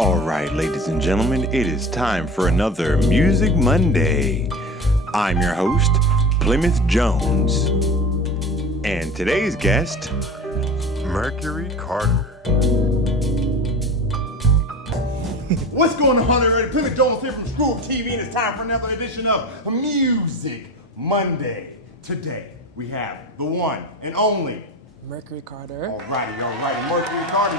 All right, ladies and gentlemen, it is time for another Music Monday. I'm your host, Plymouth Jones. And today's guest, Mercury Carter. What's going on, everybody? Plymouth Jones here from ScrewUp TV, and it's time for another edition of Music Monday. Today, we have the one and only Mercury Carter. Alrighty, Mercury Carter.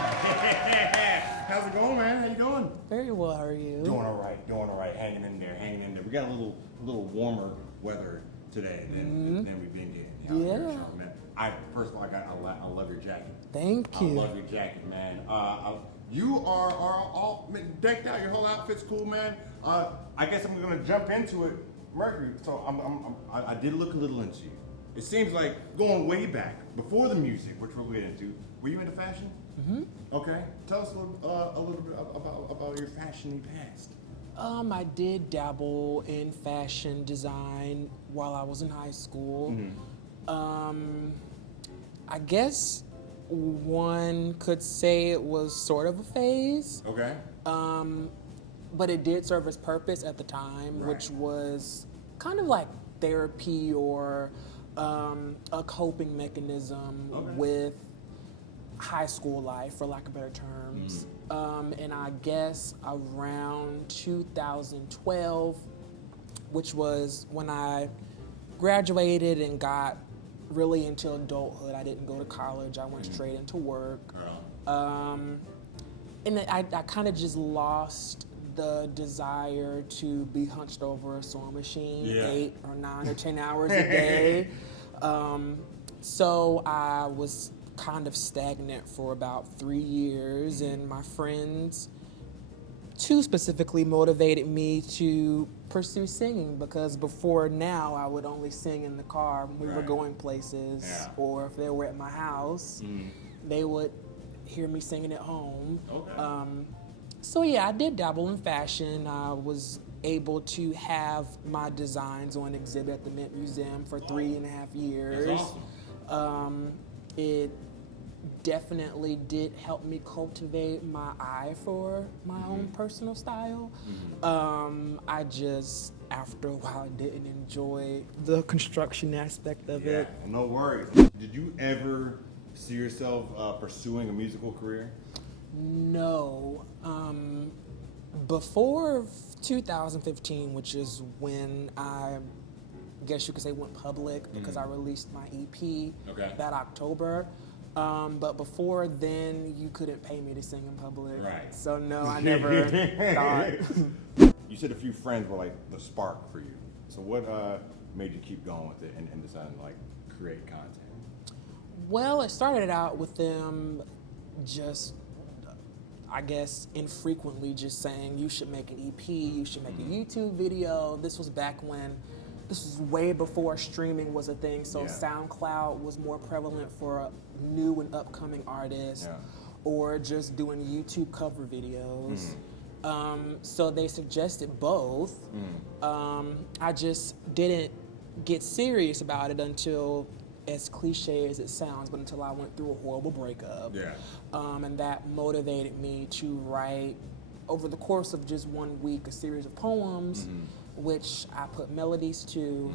How's it going, man? How you doing? Very well, how are you? Doing all right. Hanging in there. We got a little warmer weather today than we've been getting. First of all, I love your jacket. Thank you. I love your jacket, man. You are all decked out. Your whole outfit's cool, man. I guess I'm gonna jump into it, Mercury. So I did look a little into you. It seems like going way back before the music, which we'll get into. Were you into fashion? Mm-hmm. Okay. Tell us a little bit about your fashion past. I did dabble in fashion design while I was in high school. Mm-hmm. I guess one could say it was sort of a phase. Okay. But it did serve its purpose at the time, Right. which was kind of like therapy or a coping mechanism with high school life, for lack of better terms. And I guess around 2012, which was when I graduated and got really into adulthood. I didn't go to college. I went straight into work. And I kind of just lost the desire to be hunched over a sewing machine 8 or 9 or 10 hours a day. So I was kind of stagnant for about 3 years, and my friends, two specifically, motivated me to pursue singing, because before now I would only sing in the car when we were going places, or if they were at my house, they would hear me singing at home. So yeah, I did dabble in fashion. I was able to have my designs on exhibit at the Mint Museum for 3.5 years. That's awesome. It definitely did help me cultivate my eye for my own personal style. I just, after a while, didn't enjoy the construction aspect of it. No worries. Did you ever see yourself pursuing a musical career? No. Before 2015, which is when I guess you could say went public, because I released my EP that October. But before then, you couldn't pay me to sing in public. Right. So no, I never thought. You said a few friends were like the spark for you. So what made you keep going with it and decide to like create content? Well, it started out with them just, I guess, infrequently just saying, you should make an EP, you should make a YouTube video. This was way before streaming was a thing, so SoundCloud was more prevalent for new and upcoming artists, or just doing YouTube cover videos. So they suggested both. I just didn't get serious about it until, as cliche as it sounds, but until I went through a horrible breakup. And that motivated me to write, over the course of just 1 week, a series of poems, which I put melodies to.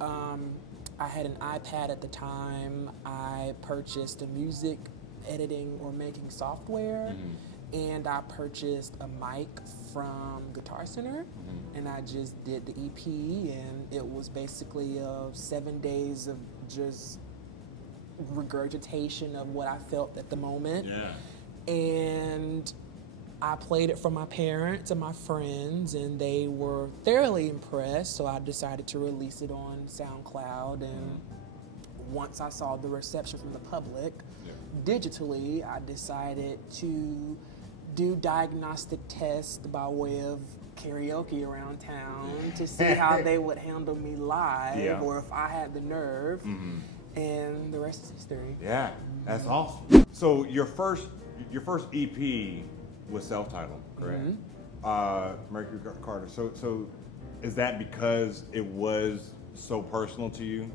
I had an iPad at the time. I purchased a music editing or making software, and I purchased a mic from Guitar Center, and I just did the EP, and it was basically 7 days of just regurgitation of what I felt at the moment. And I played it for my parents and my friends, and they were thoroughly impressed, so I decided to release it on SoundCloud. And once I saw the reception from the public digitally, I decided to do diagnostic tests by way of karaoke around town to see how they would handle me live, or if I had the nerve. And the rest is history. Yeah, that's awesome. So your first EP was self-titled, correct? Mercury Carter. So is that because it was so personal to you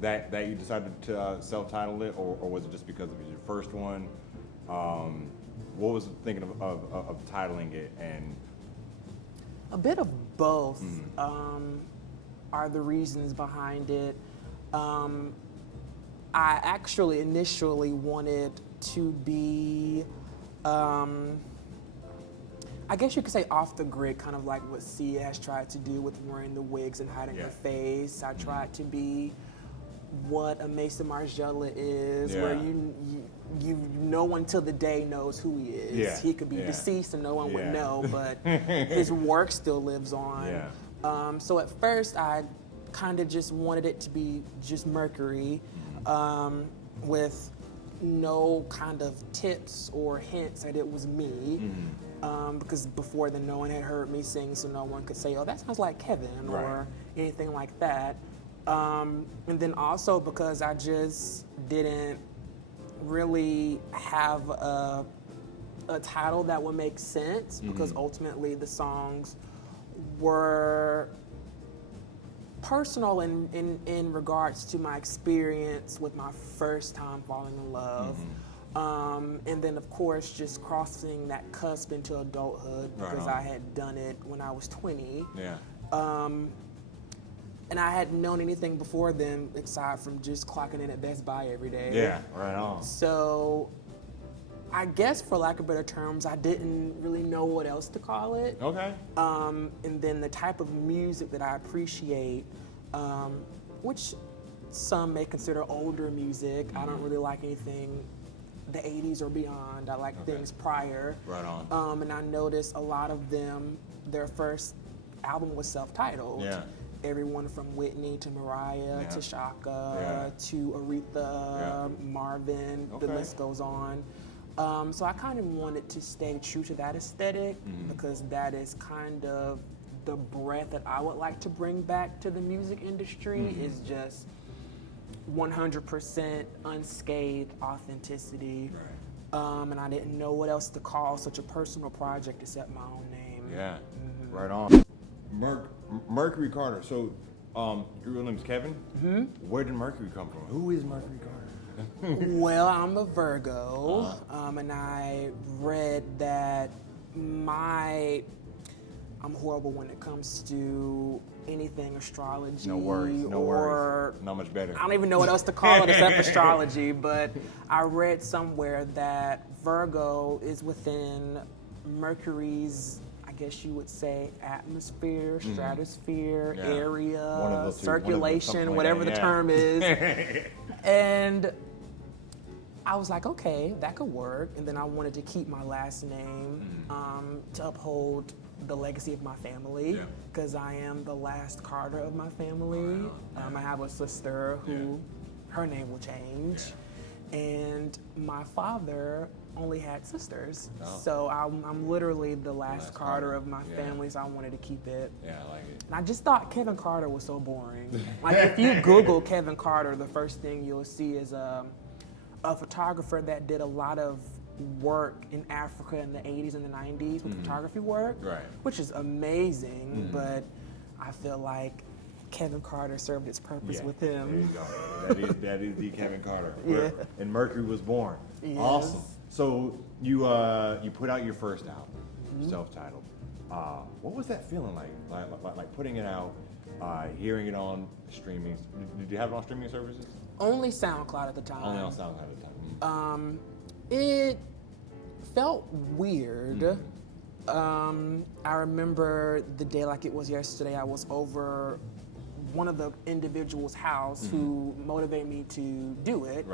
that you decided to self-title it, or was it just because it was your first one? What was thinking of titling it? And A bit of both are the reasons behind it. I actually initially wanted to be, I guess you could say off the grid, kind of like what Sia has tried to do with wearing the wigs and hiding her face. I tried to be what a Mason Margiela is, where you no one till the day knows who he is. Yeah. He could be deceased and no one would know, but his work still lives on. So at first I kind of just wanted it to be just Mercury, with no kind of tips or hints that it was me. Because before then no one had heard me sing, so no one could say, oh, that sounds like Kevin, or anything like that. And then also because I just didn't really have a title that would make sense, because ultimately the songs were personal in regards to my experience with my first time falling in love. And then of course just crossing that cusp into adulthood, because I had done it when I was 20. And I hadn't known anything before then aside from just clocking in at Best Buy every day. So I guess for lack of better terms, I didn't really know what else to call it. And then the type of music that I appreciate, which some may consider older music. I don't really like anything the 80s or beyond. I like things prior. And I noticed a lot of them, their first album was self-titled. Everyone from Whitney to Mariah to Shaka to Aretha, Marvin, the list goes on. So I kind of wanted to stay true to that aesthetic, because that is kind of the breath that I would like to bring back to the music industry, is just 100% unscathed authenticity. And I didn't know what else to call such a personal project except my own name. Right on. Mercury Carter. So, your real name's Kevin? Where did Mercury come from? Who is Mercury Carter? Well, I'm a Virgo, and I read that I'm horrible when it comes to anything astrology. No worries. Not much better. I don't even know what else to call it except astrology, but I read somewhere that Virgo is within Mercury's, I guess you would say, atmosphere, stratosphere, area, circulation, whatever the term is. And I was like, okay, that could work. And then I wanted to keep my last name to uphold the legacy of my family, because I am the last Carter of my family. I have a sister who, her name will change. And my father only had sisters. So I'm literally the last Carter of my family, so I wanted to keep it. I like it. And I just thought Kevin Carter was so boring. Like if you Google Kevin Carter, the first thing you'll see is a photographer that did a lot of work in Africa in the 80s and the 90s with photography work, which is amazing, but I feel like Kevin Carter served its purpose with him. There you go. That is the Kevin Carter. And Mercury was born. Awesome. So you put out your first album, self-titled. What was that feeling like? Like putting it out, hearing it on streaming. Did you have it on streaming services? Only SoundCloud at the time. Only on SoundCloud at the time. It felt weird. I remember the day like it was yesterday. I was over one of the individuals' house who motivated me to do it.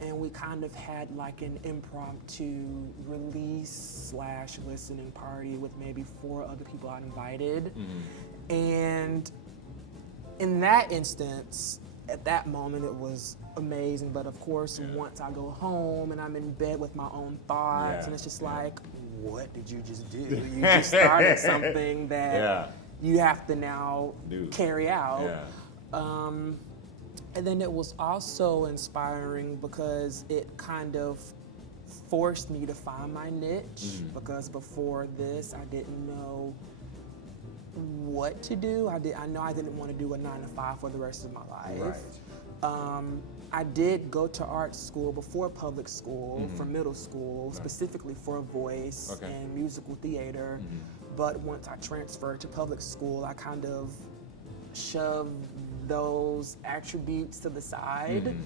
And we kind of had like an impromptu release / listening party with maybe 4 other people I invited. And in that instance, at that moment, it was amazing. But of course, once I go home and I'm in bed with my own thoughts, and it's just like, what did you just do? You just started something that you have to now carry out. And then it was also inspiring because it kind of forced me to find my niche, because before this, I didn't know what to do. I know I didn't want to do a 9-to-5 for the rest of my life. Right. I did go to art school before public school for middle school, specifically for voice and musical theater. But once I transferred to public school, I kind of shoved those attributes to the side.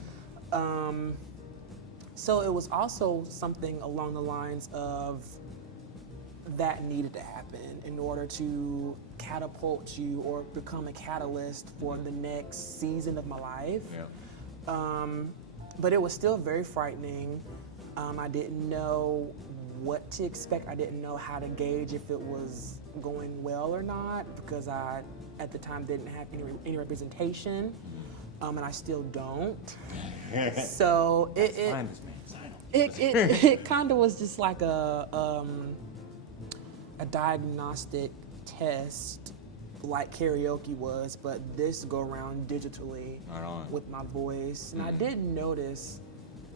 So it was also something along the lines of that needed to happen in order to catapult you or become a catalyst for the next season of my life. But it was still very frightening. I didn't know what to expect. I didn't know how to gauge if it was going well or not because I, at the time, didn't have any representation, and I still don't. So it kind of was just like a diagnostic test, like karaoke was, but this go around digitally with my voice. And I did notice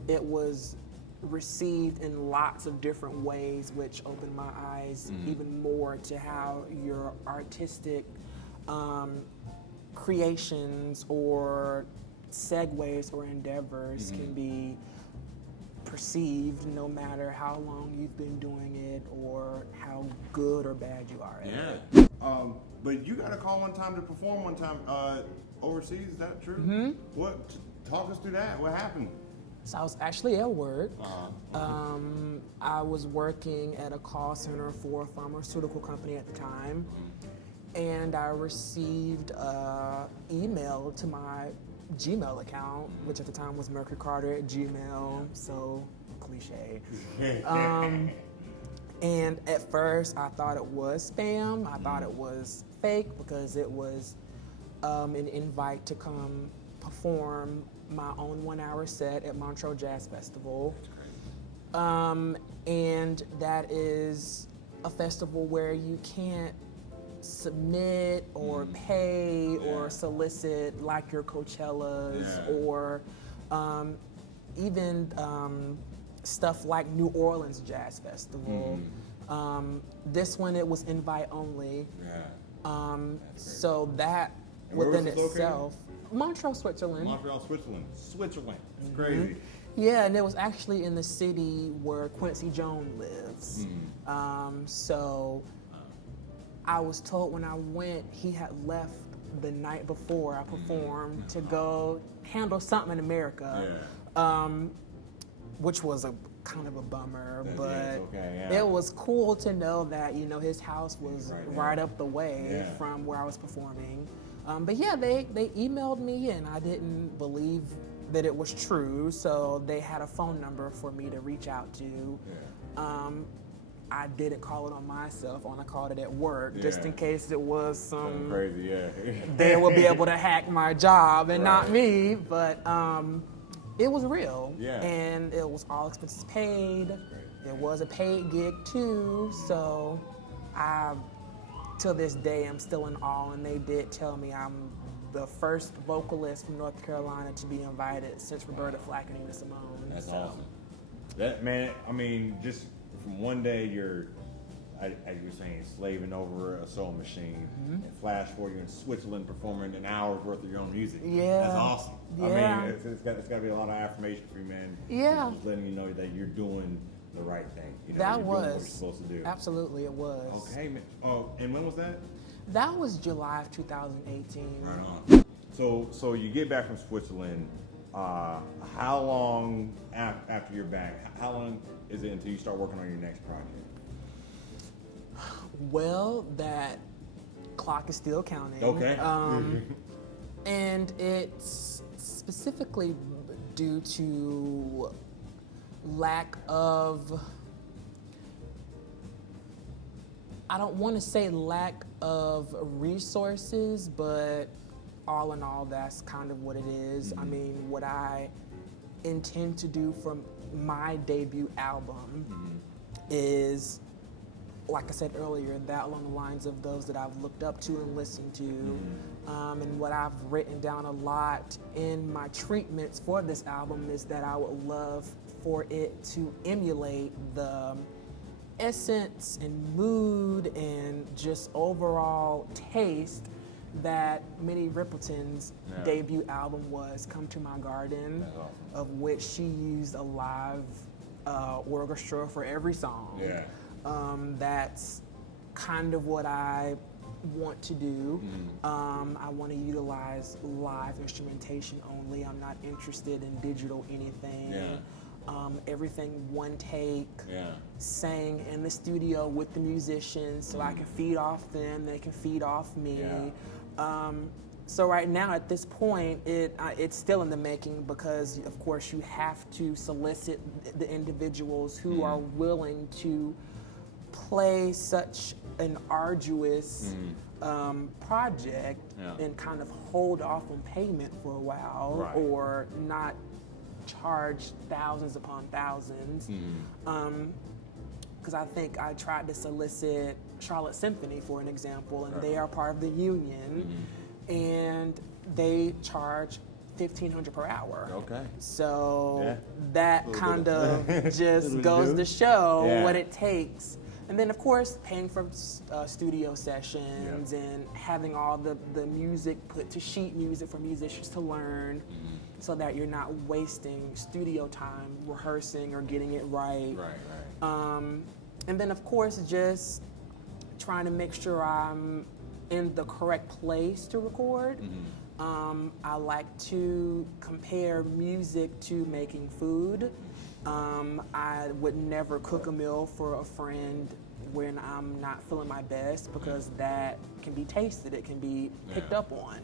it was received in lots of different ways, which opened my eyes even more to how your artistic creations or segues or endeavors can be perceived no matter how long you've been doing it or how good or bad you are at it. But you got a call one time to perform one time overseas, is that true? What? Talk us through that. What happened? So I was actually at work. I was working at a call center for a pharmaceutical company at the time, and I received an email to my Gmail account, which at the time was Mercury Carter at Gmail, so cliche. And at first I thought it was spam. I thought it was fake because it was an invite to come perform my own 1-hour set at Montreux Jazz Festival. And that is a festival where you can't submit or pay or solicit like your Coachellas or even stuff like New Orleans Jazz Festival. This one, it was invite only. So that within itself, Montreux, Switzerland. Montreal, Switzerland. Switzerland. It's crazy. Yeah, and it was actually in the city where Quincy Jones lives. So I was told when I went, he had left the night before I performed to go handle something in America, which was a kind of a bummer, but it was cool to know that, you know, his house was right up the way from where I was performing. But yeah, they emailed me and I didn't believe that it was true, so they had a phone number for me to reach out to. I didn't call it on my cell phone, I called it at work, just in case it was some crazy, they would be able to hack my job and not me, but it was real, and it was all expenses paid. It was a paid gig too, so till this day, I'm still in awe, and they did tell me I'm the first vocalist from North Carolina to be invited since Roberta Flack and Nina Simone. That's awesome. That, man, I mean, just from one day you're, as you were saying, slaving over a sewing machine, and flash forward, you're in Switzerland performing an hour's worth of your own music. That's awesome. I mean, it's got to be a lot of affirmation for you, man. Just letting you know that you're doing the right thing. You know, that you're was doing what you're supposed to do. Absolutely, it was. Okay, man. Oh, and when was that? That was July of 2018. Right on. So you get back from Switzerland. How long after you're back? How long is it until you start working on your next project? Well, that clock is still counting. Okay. And it's specifically due to lack of, I don't want to say lack of resources, but all in all, that's kind of what it is. I mean, what I intend to do for my debut album is, like I said earlier, that along the lines of those that I've looked up to and listened to, and what I've written down a lot in my treatments for this album is that I would love for it to emulate the essence and mood and just overall taste that Minnie Riperton's debut album was, Come to My Garden, That's awesome. of which she used a live orchestra for every song. Yeah. That's kind of what I want to do. I want to utilize live instrumentation only. I'm not interested in digital anything. Yeah. Everything one take, Yeah. sang in the studio with the musicians so I can feed off them, they can feed off me. Yeah. So right now at this point, it's still in the making because of course you have to solicit the individuals who are willing to play such an arduous project and kind of hold off on payment for a while Right. or not charge thousands upon thousands. Because I think I tried to solicit Charlotte Symphony, for an example, and they are part of the union, and they charge $1,500 per hour. Okay. So that kind of just goes to show what it takes. And then, of course, paying for studio sessions and having all the music put to sheet music for musicians to learn so that you're not wasting studio time rehearsing or getting it right. And then, of course, just trying to make sure I'm in the correct place to record. I like to compare music to making food. I would never cook a meal for a friend when I'm not feeling my best because that can be tasted, it can be picked up on.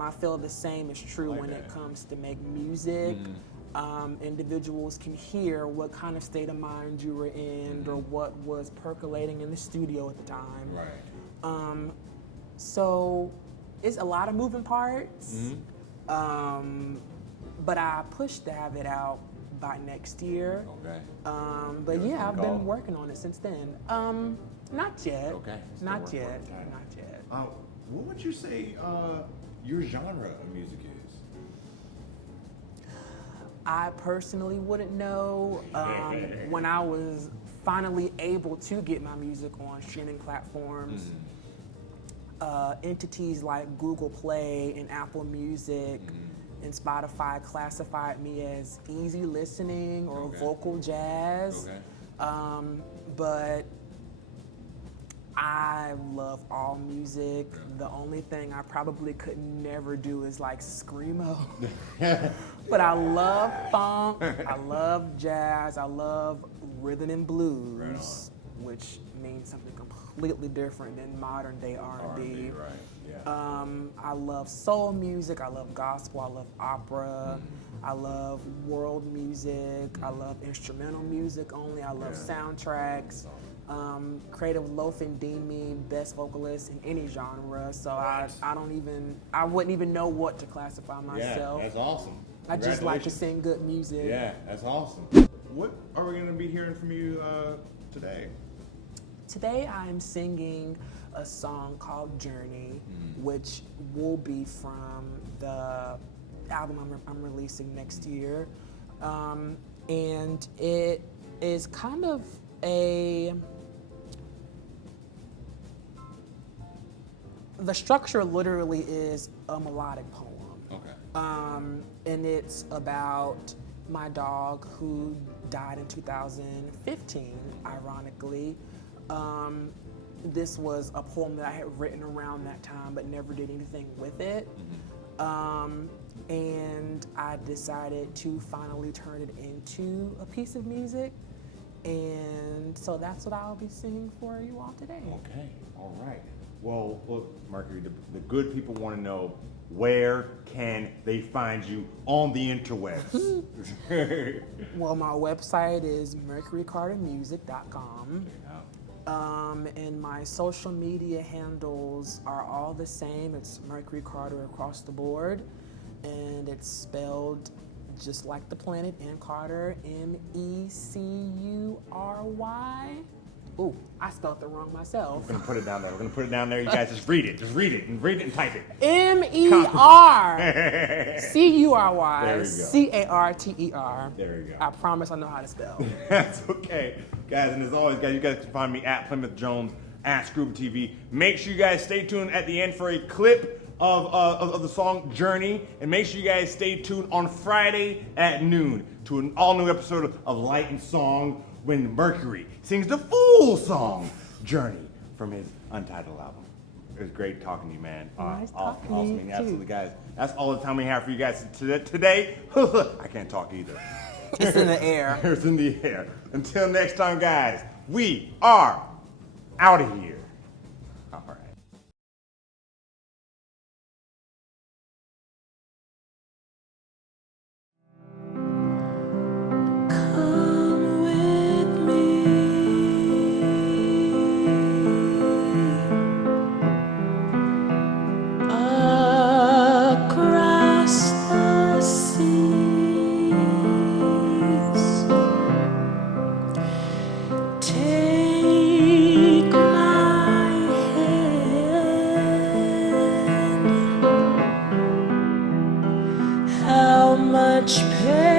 I feel the same is true when it comes to make music. Individuals can hear what kind of state of mind you were in or what was percolating in the studio at the time. So it's a lot of moving parts, but I push to have it out by next year. But yeah, I've been working on it since then. Not yet. Not yet. Not yet. What would you say your genre of music is? I personally wouldn't know. When I was finally able to get my music on streaming platforms, entities like Google Play and Apple Music and Spotify classified me as easy listening or vocal jazz. But I love all music. The only thing I probably could never do is like screamo. But I love funk, I love jazz, I love rhythm and blues, which means something completely different than modern day R&B. I love soul music, I love gospel, I love opera, I love world music, I love instrumental music only, I love soundtracks. Creative Loafing deemed me best vocalist in any genre, so I wouldn't even know what to classify myself. Yeah, that's awesome. I just like to sing good music. Yeah, that's awesome. What are we going to be hearing from you today? Today I'm singing a song called Journey, which will be from the album I'm releasing next year. And it is kind of the structure literally is a melodic poem. And it's about my dog who died in 2015, ironically. This was a poem that I had written around that time but never did anything with it. And I decided to finally turn it into a piece of music. And so that's what I'll be singing for you all today. Okay, all right. Well, look, Mercury, the good people want to know, where can they find you on the interwebs? Well, my website is mercurycartermusic.com. And my social media handles are all the same. It's Mercury Carter across the board. And it's spelled just like the planet and Carter, Mecury. Ooh, I spelled it wrong myself. We're gonna put it down there. We're gonna put it down there. You guys just read it. Just read it and type it. MERCURY There we go. I promise I know how to spell. That's okay, guys. And as always, guys, you guys can find me at Plymouth Jones at ScrewUp TV. Make sure you guys stay tuned at the end for a clip of the song Journey, and make sure you guys stay tuned on Friday at noon to an all-new episode of Light and Song when Mercury sings the full song Journey from his Untitled album. It was great talking to you, man. Nice Awesome, talking to you, too. absolutely, guys. That's all the time we have for you guys today. I can't talk either. It's in the air. It's in the air. Until next time, guys, we are out of here. All right. Come with me across the seas. Take my hand. How much pain